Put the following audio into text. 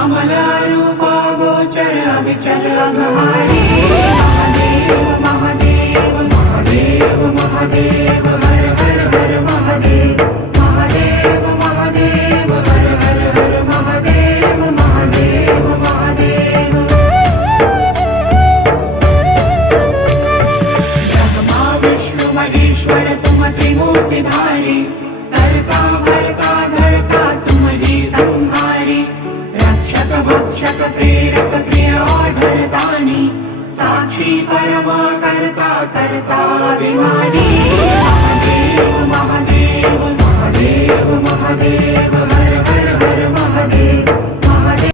अमला रूप गोचर अविचल अघहारी महादेव महादेव महादेव महादेव हर हर हर महादेव महादेव महादेव हर हर हर महादेव महादेव महादेव ब्रह्मा विष्णु महेश्वर तुम त्रिमूर्तिधारी करता भरता धरता तुम जी संहारी रक्षक भक्षक प्रेरक प्रिय आढरदानी साक्षी परम करता करता अभिमानी महादेव महादेव महादेव महादेव हर हर हर महादेव